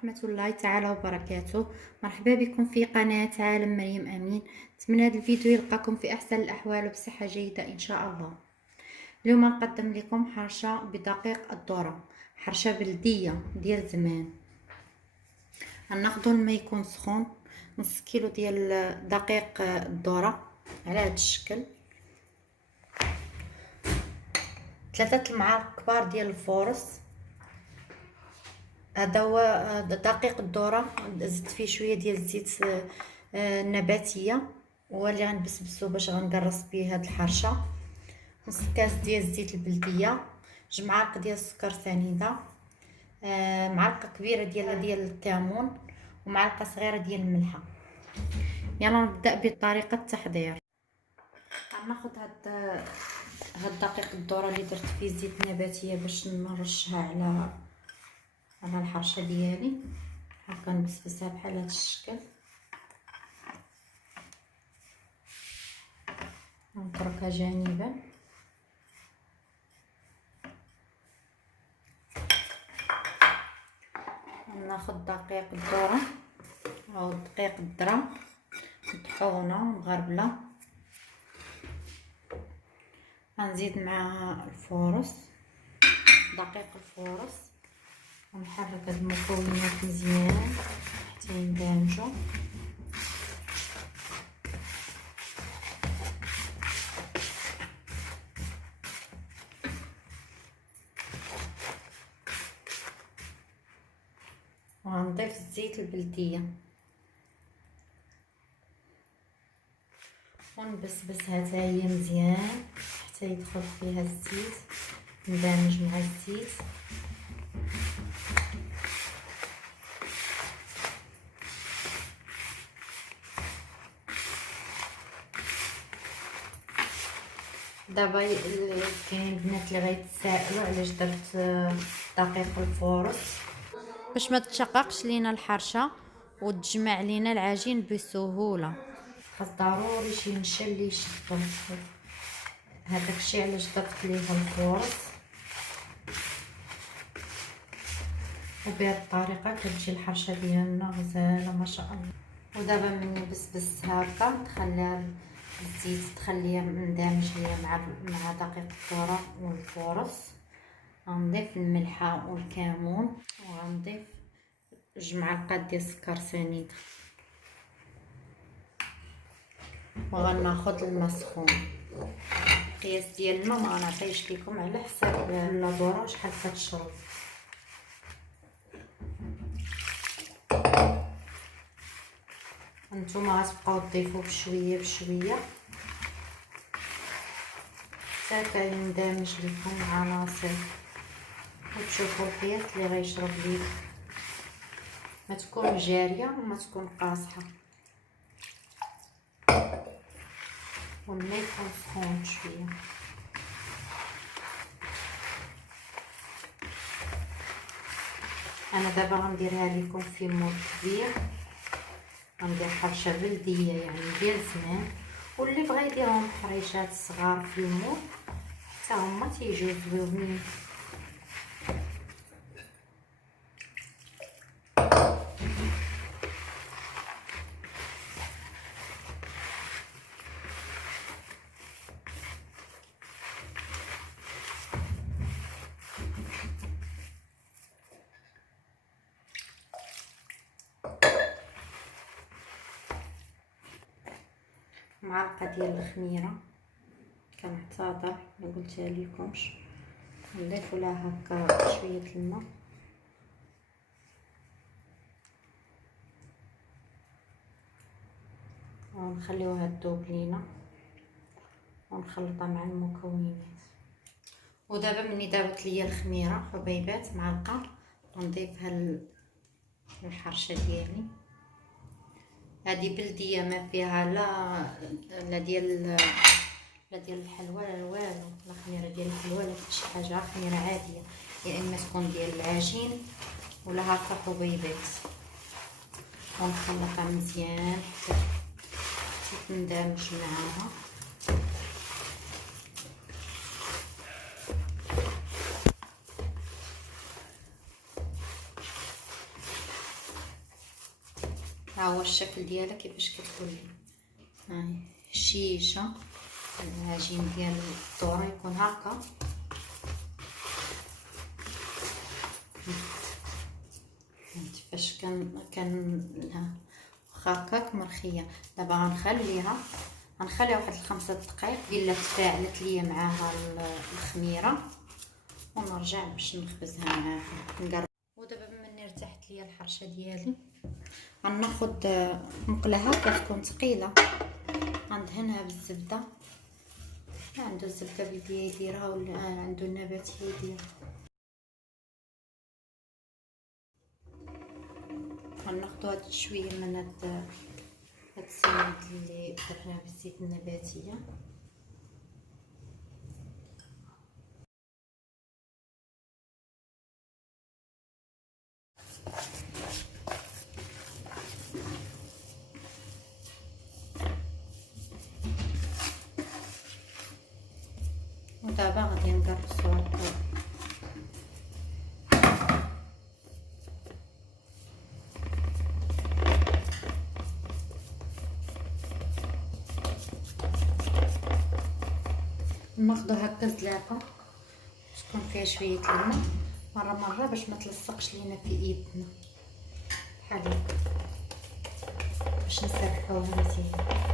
ورحمة الله تعالى وبركاته. مرحبا بكم في قناة عالم مريم أمين. نتمنى هذا الفيديو يلقاكم في أحسن الأحوال وبصحة جيدة إن شاء الله. اليوم نقدم لكم حرشة بدقيق الذرة، حرشة بلدية ديال زمان. غناخدو الماء يكون سخون، نص كيلو ديال دقيق الذرة على هذا الشكل، 3 المعالق كبار ديال الفورص. هذا هو دقيق الذرة، زدت فيه شويه ديال الزيت النباتيه هو اللي غنبسبسو باش غنقرص به هاد الحرشه. نص كاس ديال الزيت البلديه، 2 معالق ديال السكر سنيده، معلقه كبيره ديال الكامون، ومعلقه صغيره ديال الملحه. يلا نبدا بطريقه التحضير. غناخذ هاد دقيق الذرة اللي درت فيه زيت نباتيه باش نرشها على الحرشه ديالي. هكا نبسبسها بحال هذا الشكل، نتركها جانبا. ناخذ دقيق الذرة او دقيق الذرة مطحونه ومغربله، غنزيد معها الفورص، دقيق الفورص، ونحرك هاد المكونات مزيان حتى يندمجوا. وغنضيف الزيت البلديه ونبسبسها حتى هي مزيان حتى يدخل فيها الزيت، ندمج مع الزيت. دابا كاين بنات اللي غيتسائلوا علاش درت دقيق الفورص، باش ما تشققش لينا الحرشه وتجمع لينا العجين بسهوله. خاص ضروري شي نشا اللي يشدو، هذاك الشيء علاش درت ليه الفورص. وبهذه الطريقه كتجي الحرشه ديالنا غزاله ما شاء الله. ودابا ملي بسبس هكا نخليها الزيت تخليه مندمج ليا مع دقيق الذرة والفورص. غنضيف الملحه والكمون، وغنضيف 2 معالق ديال السكر سنيد، وغناخذ الماء سخون. القياس ديال الماء ما غنعطيش لكم على حساب الذره شحال كتشرب. نتوما غتبقاو تضيفوا بشويه بشويه حتى يندمج لكم العناصر وتشوفوا القياس اللي غيشرب ليك. ما تكون جاريه وما تكون قاصحه، والماء يكون سخون شويه. انا دابا غنديرها لكم في مول كبير، غندير حرشه بلديه يعني ديال زمان، واللي بغى يديرهم حريشات صغار في المول حتى هما تيجيو زوينين. معلقه ديال الخميره، كنعتذر ما قلتها لكمش. نضيفوا لها هكا شويه الماء، ونخليوها تذوب لينا ونخلطها مع المكونات. ودابا ملي ذابت ليا الخميره حبيبات معلقه، غنضيفها للحرشه ديالي. هذه بلديه ما فيها لا ديال الحلوى لا والو، لا خميره ديال الحلوى لا شي حاجه، خميره عاديه يا اما تكون ديال العجين ولا هكا حبيبات. ونخلطها مزيان حتى تندمج معاها. ها هو الشكل ديالها كيفاش كتولي. هاي الشيشه العجين ديال الذره يكون هكا. كيفاش كان هكاك مرخيه. دابا غنخليها واحد 5 دقائق الا تفاعلت ليا معاها الخميره، ونرجع باش نخبزها معاها نقرب. ودابا بما اني ارتاحت ليا الحرشه ديالي غناخد مقله هكا تكون ثقيله، غندهنها بالزبده. عنده الزبده بلديه يديرها ولا عنده النباتيه يديرها. غناخدو هاد شويه من هاد السميد اللي درناه بالزيت النباتيه. ودابا غادي نقرصو هكا. ناخدو هكا زلاقه تكون فيها شويه الماء مره باش ما تلصقش لينا في ايدنا بحال هكا، باش نسرحوها مزيان.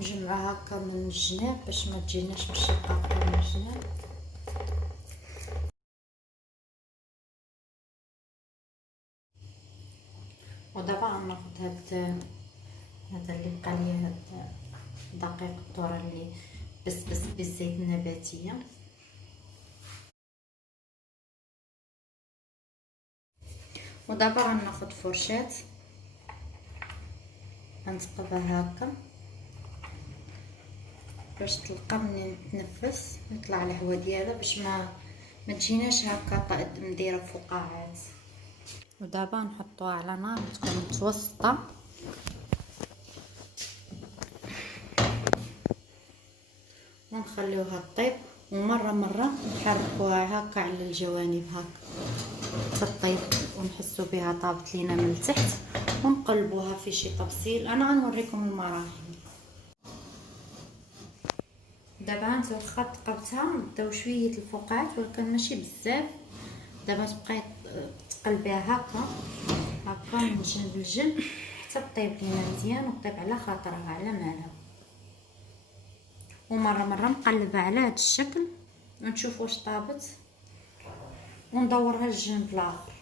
نجمعها هكا من الجناب باش ما تجيناش مشققه من الجناب. ودابا غناخد هذا اللي بقى ليا، هاد دقيق الذره اللي بس بالزيت النباتيه. ودابا غناخد فرشات غنتقبها هكا باش تلقى منين تنفس يطلع الهواء ديالها، باش ما تجيناش هكا مديره فقاعات. ودابا نحطوها على نار تكون متوسطه، ونخليوها طيب، ومره نحركوها هكا على الجوانب هكا تطيب، ونحسوا بها طابت لينا من التحت، ونقلبوها في شي طبسيل. انا غنوريكم المراحل. دابا هانتو واخا تقبتها بداو شويه الفقاعات ولكن ماشي بزاف. دابا تبقاي تقلبيها هكا من جنب لجنب حتى طيب لينا مزيان، وطيب على خاطرها على مالها. ومره نقلبها على هذا الشكل ونشوف واش طابت، وندورها للجنب الاخر.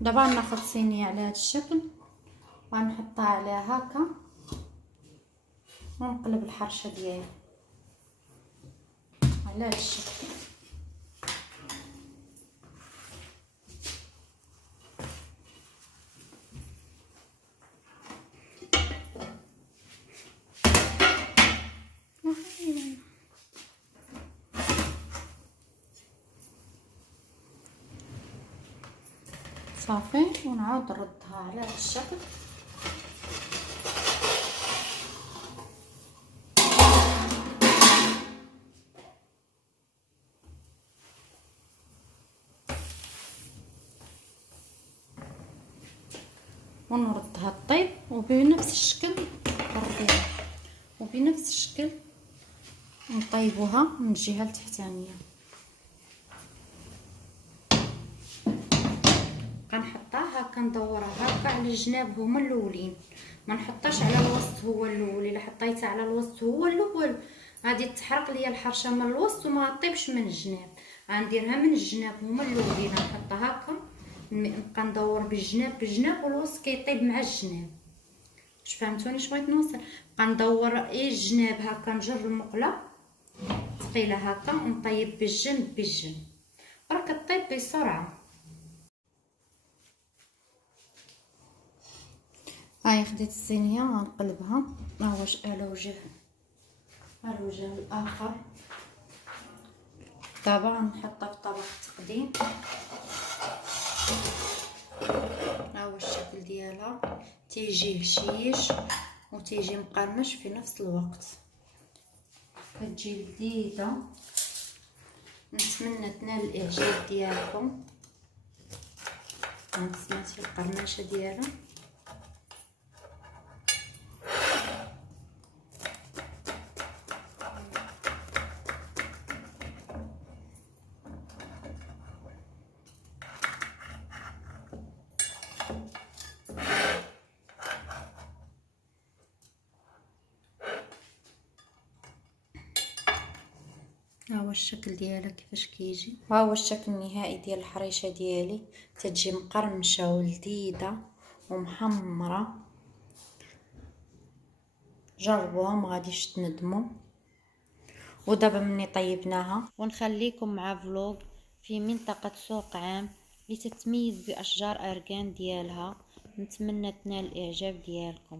دابا ناخذ صينيه على هذا الشكل وغنحطها عليها هكا، ونقلب الحرشه ديالي على هذا الشكل. صافي، ونعاود نردها على هذا الشكل. ونردها طيب، وبنفس الشكل نرديها، وبنفس الشكل نطيبوها من الجهه التحتانيه. كنحطها هكا ندورها هكا على الجناب هما الاولين، ما نحطهاش على الوسط هو الاول. الا حطيتها على الوسط هو الاول غادي تحرق ليا الحرشه من الوسط وما طيبش من الجناب. غنديرها من الجناب هما الاولين، نحطها هكا نبقى ندور بالجناب والوسط كيطيب مع الجناب. واش فهمتوني اش بغيت نوصل؟ نبقى ندور الجناب هكا، نجر المقله ثقيله هكا ونطيب بالجنب راه كطيب بسرعه. هاي خديت الصينيه غنقلبها واش على وجه الاخر. دابا غنحطها في طبق التقديم تيجي هشيش وتيجي مقرمش في نفس الوقت. كتجي لذيذه. نتمنى تنال الاعجاب ديالكم. سمعتي القرمشه ديالها؟ ها هو الشكل ديالها كيفاش كيجي. ها هو الشكل النهائي ديال الحريشه ديالي. تتجي مقرمشه ولذيذه ومحمره. جربوها ما غاديش تندموا. ودابا مني طيبناها ونخليكم مع فلوق في منطقه سوق عام اللي تتميز باشجار اركان ديالها. نتمنى تنال الاعجاب ديالكم.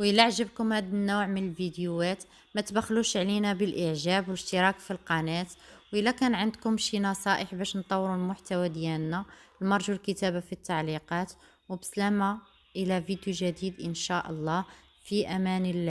وإلا عجبكم هذا النوع من الفيديوهات ما تبخلوش علينا بالإعجاب والاشتراك في القناة. وإلا كان عندكم شي نصائح باش نطوروا المحتوى ديالنا نرجو الكتابة في التعليقات. وبسلامة إلى فيديو جديد إن شاء الله، في أمان الله.